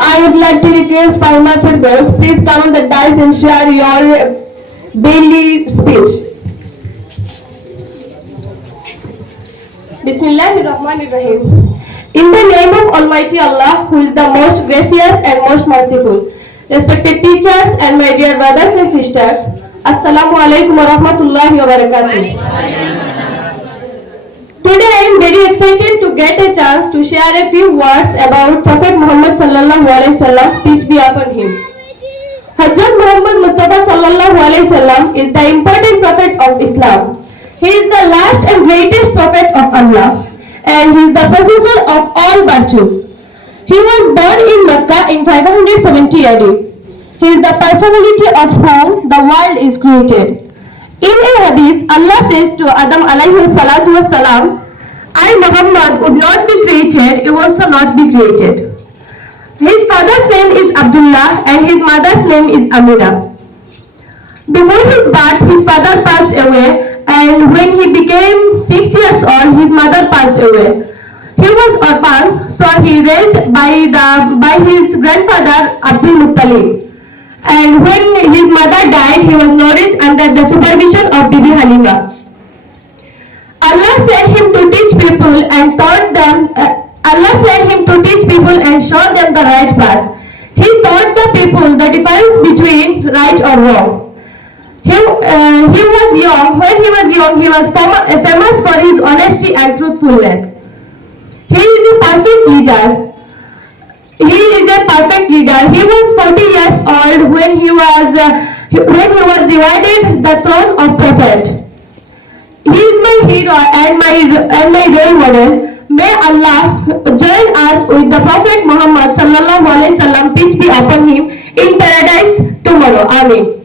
I would like to request Fatima Firdaus, please come on the dais and share your daily speech. Bismillahirrahmanirrahim. In the name of Almighty Allah, who is the most gracious and most merciful. Respected teachers and my dear brothers and sisters, Assalamu alaikum wa rahmatullahi wa barakatuh. Today I am very excited to get a chance to share a few words about Prophet Muhammad sallallahu alaihi wasallam, peace be upon him. Hazrat Muhammad Mustafa sallallahu alaihi wasallam is the important prophet of Islam. He is the last and greatest prophet of Allah, and he is the possessor of all virtues. He was born in Mecca in 570 AD. He is the personality of whom the world is created. In a hadith, Allah says to Adam alayhi salatu wassalam, I Muhammad would not be created, you also not be created. His father's name is Abdullah and his mother's name is Amina. Before his birth, his father passed away, and when he became 6 years old, his mother passed away. He was orphan, so he raised by his grandfather Abdul Muttalib. And when his mother died, he was nourished under the supervision of Bibi Halima. Allah sent him to teach people and taught them. Allah sent him to teach people and show them the right path. He taught the people the difference between right or wrong. He was young. When he was young, he was famous for his honesty and truthfulness. He is a perfect leader. He was 40 years old when he was divided the throne of prophet. He is my hero and my role model. May Allah join us with the Prophet Muhammad sallallahu alaihi wasallam, peace be upon him, in paradise tomorrow. Amen.